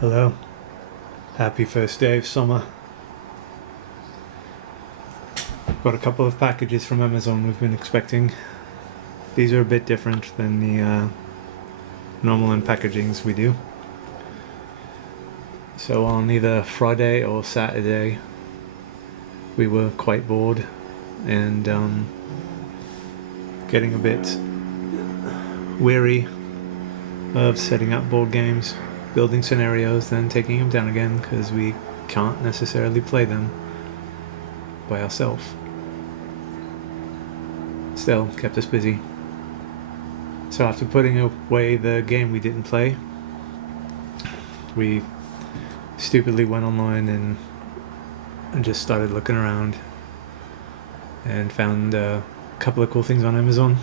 Hello. Happy first day of summer. Got a couple of packages from Amazon we've been expecting. These are a bit different than the normal unpackagings we do. So on either Friday or Saturday, we were quite bored and getting a bit weary of setting up board games, building scenarios, then taking them down again because we can't necessarily play them by ourselves. Still, kept us busy. So after putting away the game we didn't play, we stupidly went online and just started looking around and found a couple of cool things on Amazon.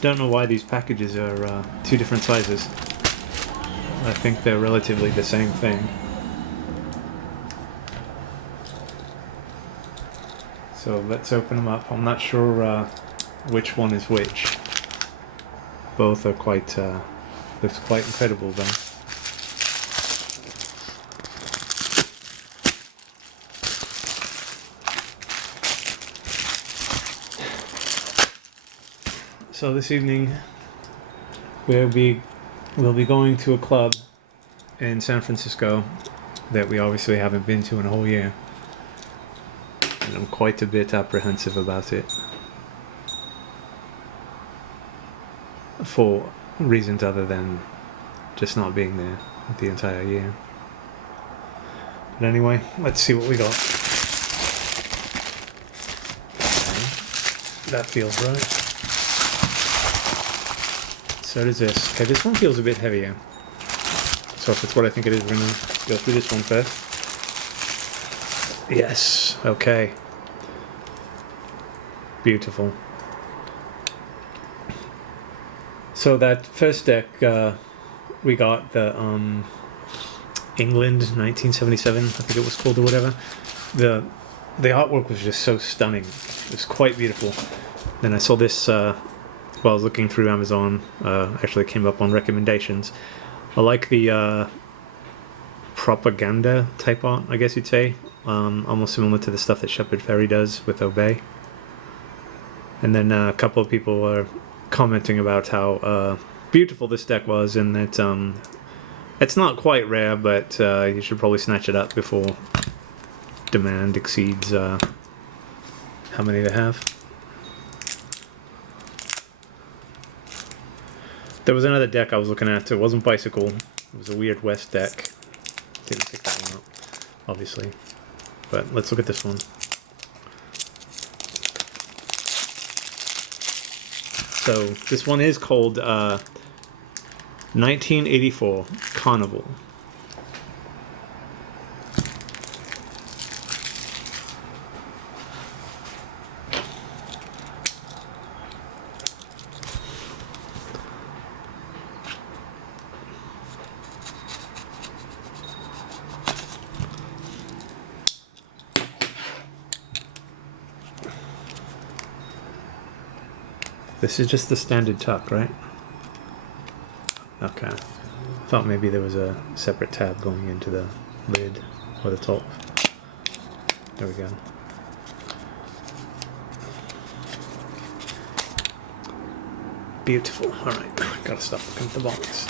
Don't know why these packages are two different sizes. I think they're relatively the same thing. So let's open them up. I'm not sure which one is which. Both are quite, looks quite incredible though. So this evening we'll be going to a club in San Francisco that we obviously haven't been to in a whole year. And I'm quite a bit apprehensive about it. For reasons other than just not being there the entire year. But anyway, let's see what we got. Okay. That feels right. So does this. Okay, this one feels a bit heavier. So if it's what I think it is, we're going to go through this one first. Yes, okay. Beautiful. So that first deck, we got the England 1977, I think it was called or whatever. The artwork was just so stunning. It was quite beautiful. Then I saw this while I was looking through Amazon. Actually came up on recommendations. I like the propaganda type art, I guess you'd say. Almost similar to the stuff that Shepard Fairey does with Obey. And then a couple of people were commenting about how beautiful this deck was, and that it's not quite rare, but you should probably snatch it up before demand exceeds how many they have. There was another deck I was looking at. It wasn't Bicycle. It was a Weird West deck. Didn't pick that one up, obviously. But let's look at this one. So this one is called 1984 Carnival. This is just the standard tuck, right? Okay. Thought maybe there was a separate tab going into the lid or the top. There we go. Beautiful. Alright, gotta stop looking at the box.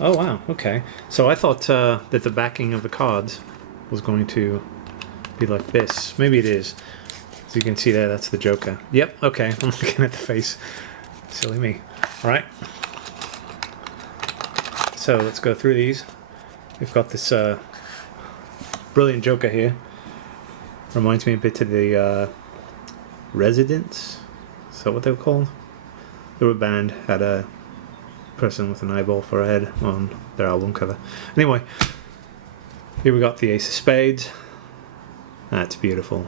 Oh wow, okay. So I thought that the backing of the cards was going to be like this. Maybe it is. As you can see there, that's the Joker. Yep, okay. I'm looking at the face. Silly me. Alright. So let's go through these. We've got this brilliant Joker here. Reminds me a bit of the Residents. Is that what they were called? They were a band, had a person with an eyeball for a head on their album cover. Anyway, here we got the Ace of Spades. That's beautiful.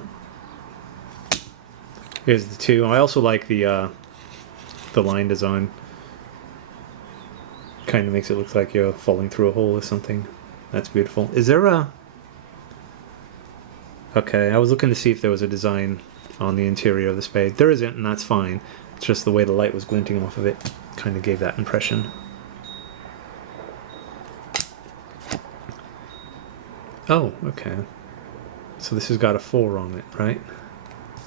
Here's the two. I also like the line design. Kind of makes it look like you're falling through a hole or something. That's beautiful. Is there a... Okay, I was looking to see if there was a design on the interior of the spade. There isn't, and that's fine. It's just the way the light was glinting off of it kind of gave that impression. Oh, okay. So this has got a 4 on it, right?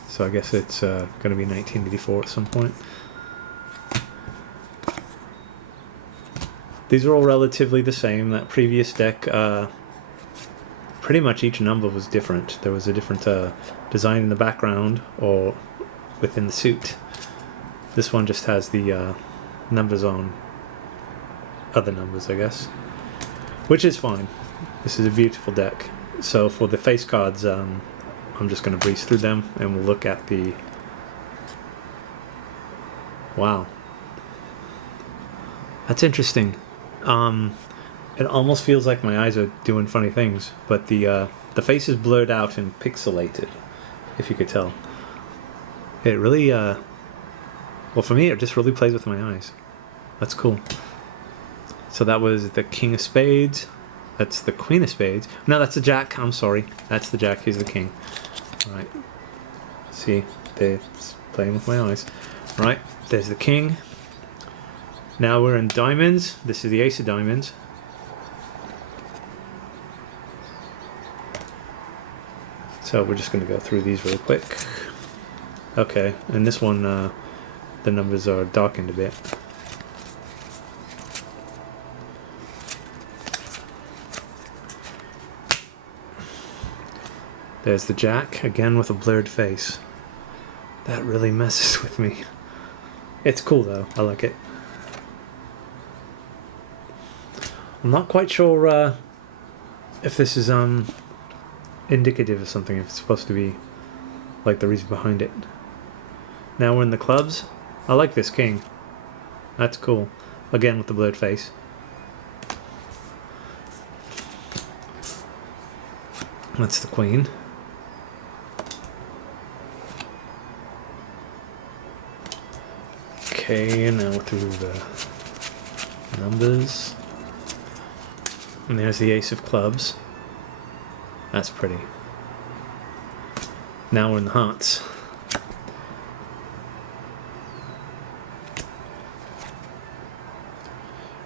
So I guess it's going to be 1984 at some point. These are all relatively the same. That previous deck, pretty much each number was different. There was a different design in the background or within the suit. This one just has the numbers on other numbers, I guess, which is fine. This is a beautiful deck. So for the face cards, I'm just going to breeze through them and we'll look at the... Wow. That's interesting. It almost feels like my eyes are doing funny things, but the face is blurred out and pixelated, if you could tell. It really, well, for me, it just really plays with my eyes. That's cool. So that was the King of Spades. That's the Queen of Spades. No, that's the Jack. I'm sorry. That's the Jack. He's the King. All right. See, they're playing with my eyes. All right. There's the King. Now we're in diamonds. This is the Ace of Diamonds. So we're just going to go through these real quick. Okay, and this one, the numbers are darkened a bit. There's the Jack, again with a blurred face. That really messes with me. It's cool though, I like it. I'm not quite sure if this is indicative of something, if it's supposed to be like the reason behind it. Now we're in the clubs. I like this King. That's cool. Again with the blurred face. That's the Queen. Okay, now through the numbers. And there's the Ace of Clubs. That's pretty. Now we're in the hearts.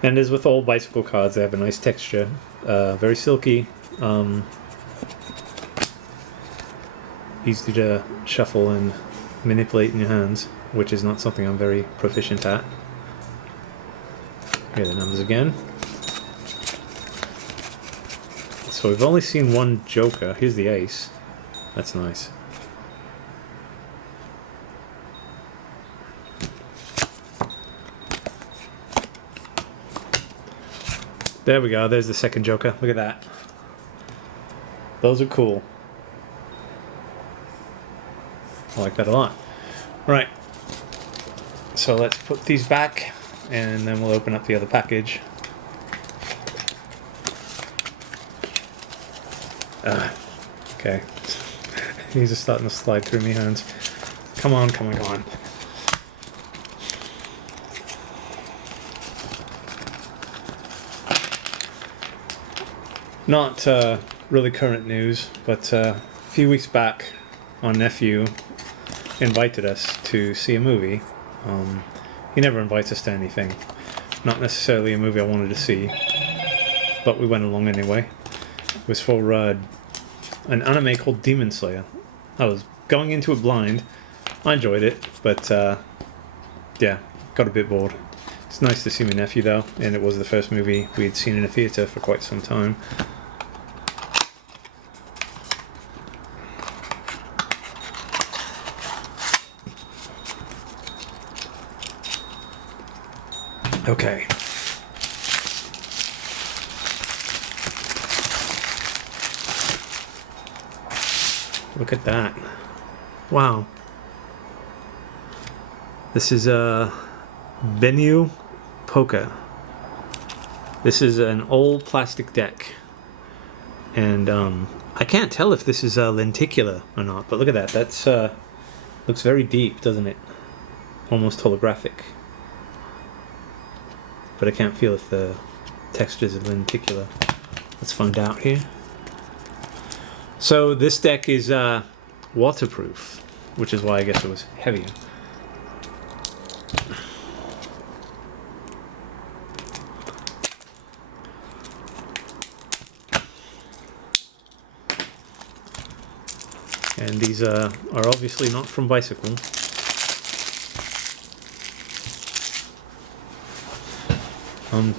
And as with all bicycle cards, they have a nice texture. Very silky. Easy to shuffle and manipulate in your hands, which is not something I'm very proficient at. Here are the numbers again. So we've only seen one Joker. Here's the Ace. That's nice. There we go. There's the second Joker. Look at that. Those are cool. I like that a lot. Right. So let's put these back and then we'll open up the other package. Okay. These are starting to slide through my hands. Come on, come on, come on. Not really current news, but a few weeks back, our nephew invited us to see a movie. He never invites us to anything. Not necessarily a movie I wanted to see, but we went along anyway. It was for an anime called Demon Slayer. I was going into it blind. I enjoyed it, but yeah, got a bit bored. It's nice to see my nephew though, and it was the first movie we had seen in a theatre for quite some time. Okay. Look at that. Wow. This is a Benniu Polka. This is an old plastic deck. And I can't tell if this is lenticular or not, but look at that. That's looks very deep, doesn't it? Almost holographic. But I can't feel if the textures are lenticular. Let's find out here. So this deck is waterproof. which is why I guess it was heavier. And these are obviously not from Bicycle.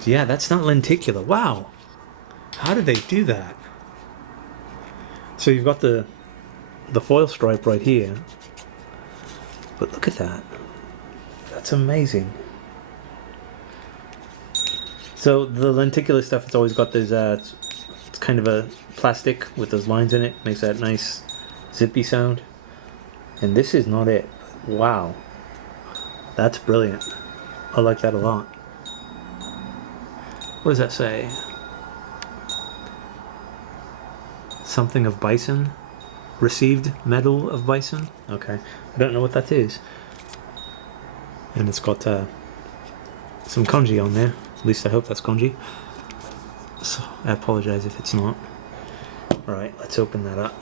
Yeah, that's not lenticular. Wow. How did they do that? So you've got the foil stripe right here. But look at that. That's amazing. So the lenticular stuff, it's always got this, it's kind of a plastic with those lines in it. Makes that nice zippy sound. And this is not it. Wow. That's brilliant. I like that a lot. What does that say? Something of bison? Received Medal of Bison? Okay. I don't know what that is. And it's got some kanji on there. At least I hope that's kanji. So I apologize if it's not. Alright, let's open that up.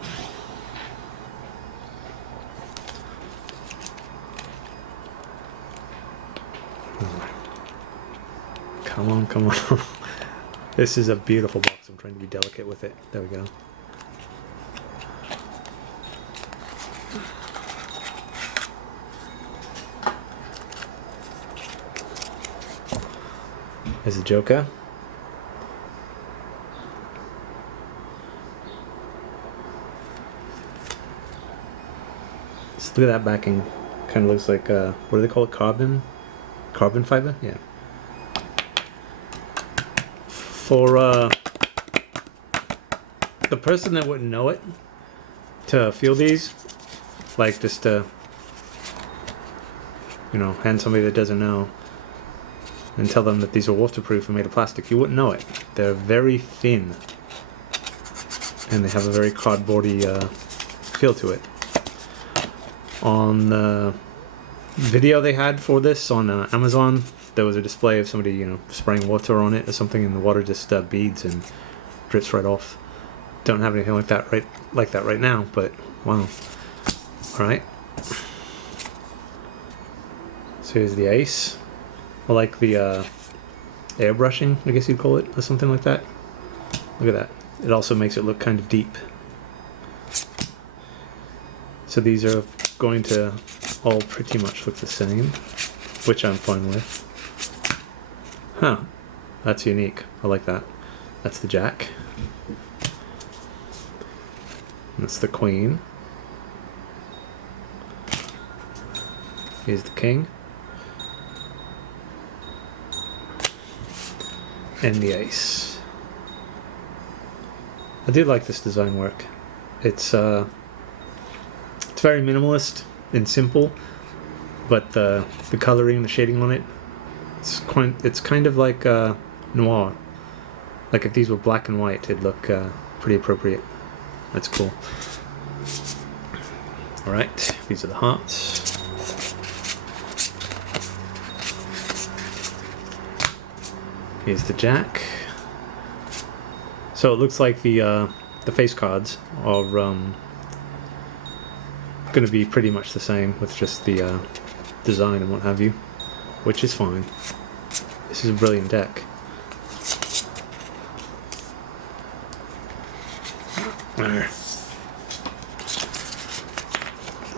Come on, come on. This is a beautiful box. I'm trying to be delicate with it. There we go. There's the Joker. Just look at that backing. Kind of looks like, what do they call it? Carbon fiber? Yeah. For the person that wouldn't know it, to feel these, like just to, you know, hand somebody that doesn't know and tell them that these are waterproof and made of plastic, you wouldn't know it. They're very thin and they have a very cardboardy feel to it. On the video they had for this on Amazon, there was a display of somebody, you know, spraying water on it or something, and the water just beads and drips right off. Don't have anything like that right now, but wow. All right. So here's the ace. I like the airbrushing, I guess you'd call it, or something like that. Look at that. It also makes it look kind of deep. So these are going to all pretty much look the same, which I'm fine with. Huh. That's unique. I like that. That's the Jack. That's the Queen. Here's the King. And the Ace. I do like this design work. It's very minimalist and simple, but the coloring, the shading on it, it's kind of like noir. Like if these were black and white, it'd look pretty appropriate. That's cool. All right, these are the hearts. Here's the Jack. So it looks like the face cards are going to be pretty much the same with just the design and what have you, which is fine. This is a brilliant deck.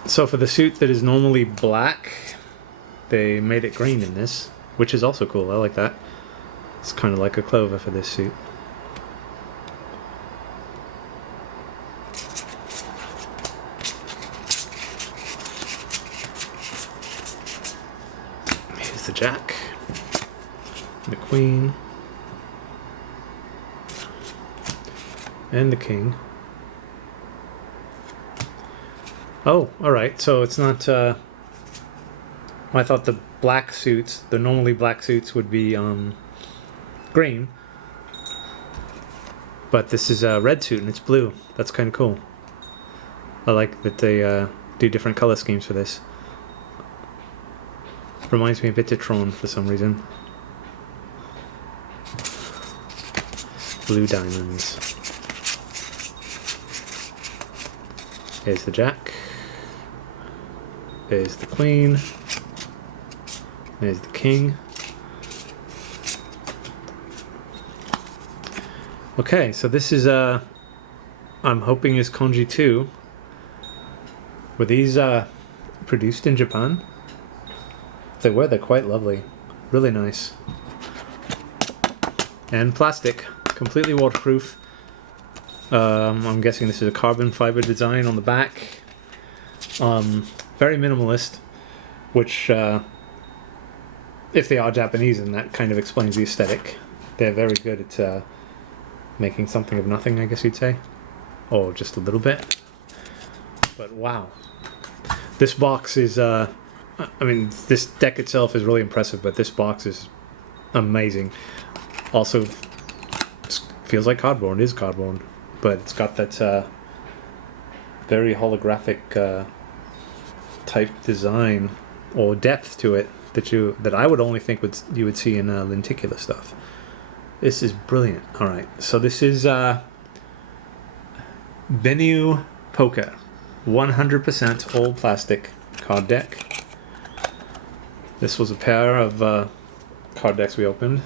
So for the suit that is normally black, they made it green in this, which is also cool. I like that. It's kind of like a clover for this suit. Here's the Jack, the Queen, and the King. Oh, alright, so it's not, I thought the black suits, the normally black suits would be, green. But this is a red suit and it's blue. That's kind of cool. I like that they do different color schemes for this. Reminds me a bit of Tron for some reason. Blue diamonds. Here's the Jack. There's the queen. There's the king. Okay, so this is I'm hoping is Konji 2. Were these produced in Japan? If they were, they're quite lovely. Really nice. And plastic, completely waterproof. I'm guessing this is a carbon fiber design on the back. Very minimalist, which if they are Japanese, then that kind of explains the aesthetic. They're very good at making something of nothing, I guess you'd say. Or just a little bit. But wow. This box is, I mean, this deck itself is really impressive, but this box is amazing. Also, feels like cardboard. It is cardboard. But it's got that very holographic type design or depth to it that I would only think you would see in lenticular stuff. This is brilliant. All right, so this is Benniu Poker, 100% all plastic card deck. This was a pair of card decks we opened.